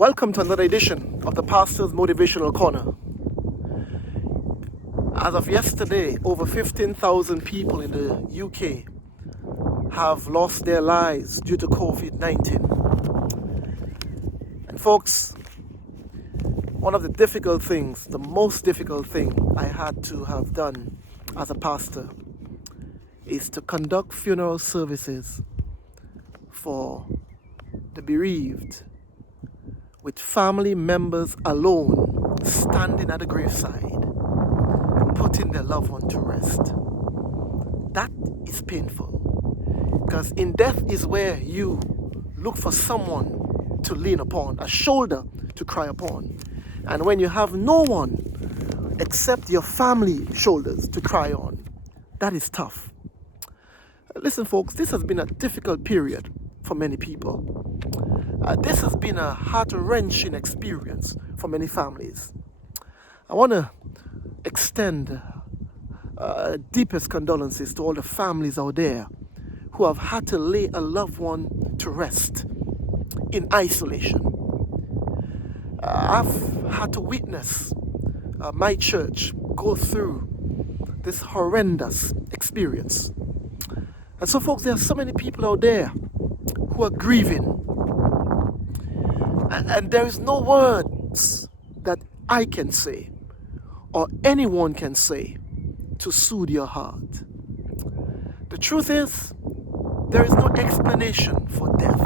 Welcome to another edition of the Pastor's Motivational Corner. As of yesterday, over 15,000 people in the UK have lost their lives due to COVID-19. And folks, one of the difficult things, the most difficult thing I had to have done as a pastor is to conduct funeral services for the bereaved, with family members alone standing at the graveside, putting their loved one to rest. That is painful, because in death is where you look for someone to lean upon, a shoulder to cry upon. And when you have no one except your family shoulders to cry on, that is tough. Listen, folks, this has been a difficult period for many people. This has been a heart-wrenching experience for many families. I want to extend deepest condolences to all the families out there who have had to lay a loved one to rest in isolation. I've had to witness my church go through this horrendous experience. And so, folks, there are so many people out there who are grieving. And there is no words that I can say or anyone can say to soothe your heart. The truth is, there is no explanation for death.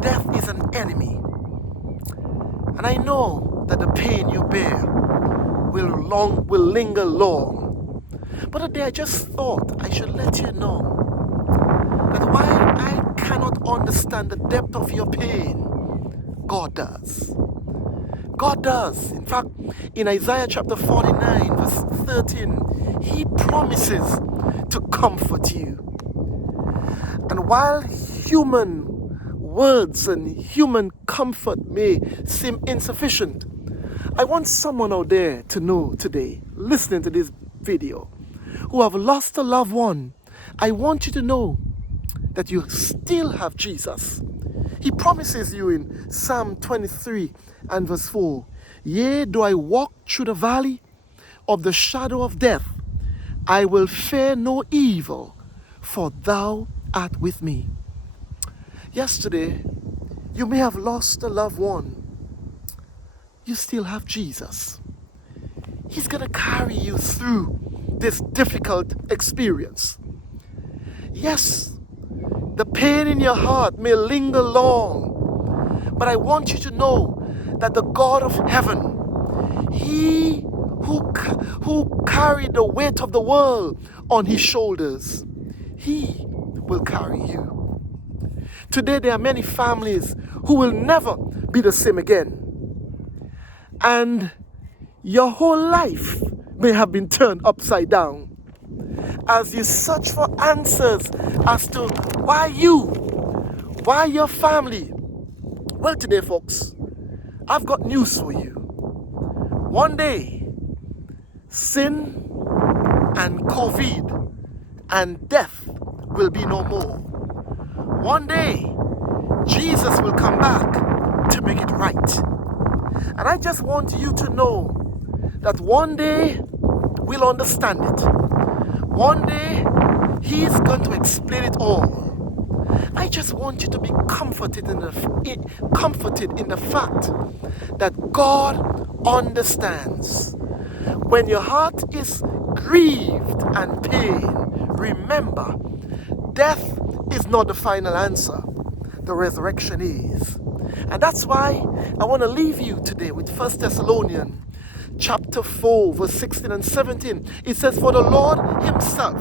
Death is an enemy. And I know that the pain you bear will linger long. But today I just thought I should let you know that while I cannot understand the depth of your pain, God does. God does. In fact, in Isaiah chapter 49, verse 13, He promises to comfort you. And while human words and human comfort may seem insufficient, I want someone out there to know today, listening to this video, who have lost a loved one. I want you to know that you still have Jesus. He promises you in Psalm 23 and verse 4, "Yea, though I walk through the valley of the shadow of death, I will fear no evil, for thou art with me." Yesterday, you may have lost a loved one. You still have Jesus. He's going to carry you through this difficult experience. Yes, the pain in your heart may linger long, but I want you to know that the God of heaven, He who carried the weight of the world on His shoulders, He will carry you. Today there are many families who will never be the same again. And your whole life may have been turned upside down as you search for answers as to why your family. Well, today, folks, I've got news for you. One day, sin and COVID and death will be no more. One day, Jesus will come back to make it right. And I just want you to know that one day we'll understand it. One day, He's going to explain it all. I just want you to be comforted in the fact that God understands. When your heart is grieved and pain, remember, death is not the final answer. The resurrection is. And that's why I want to leave you today with 1 Thessalonians chapter 4, verse 16 and 17. It says, "For the Lord Himself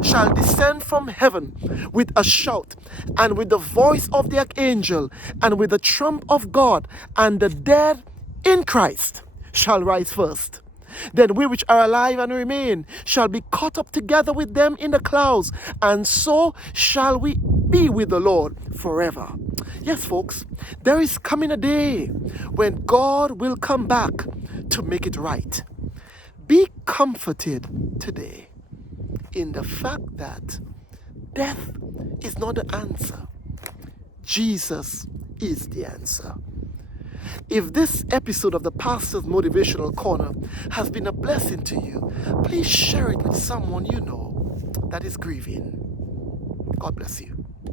shall descend from heaven with a shout, and with the voice of the archangel, and with the trump of God, and the dead in Christ shall rise first. Then we which are alive and remain shall be caught up together with them in the clouds, and so shall we be with the Lord forever." Yes, folks, there is coming a day when God will come back to make it right. Be comforted today in the fact that death is not the answer. Jesus is the answer. If this episode of the Pastor's Motivational Corner has been a blessing to you, please share it with someone you know that is grieving. God bless you.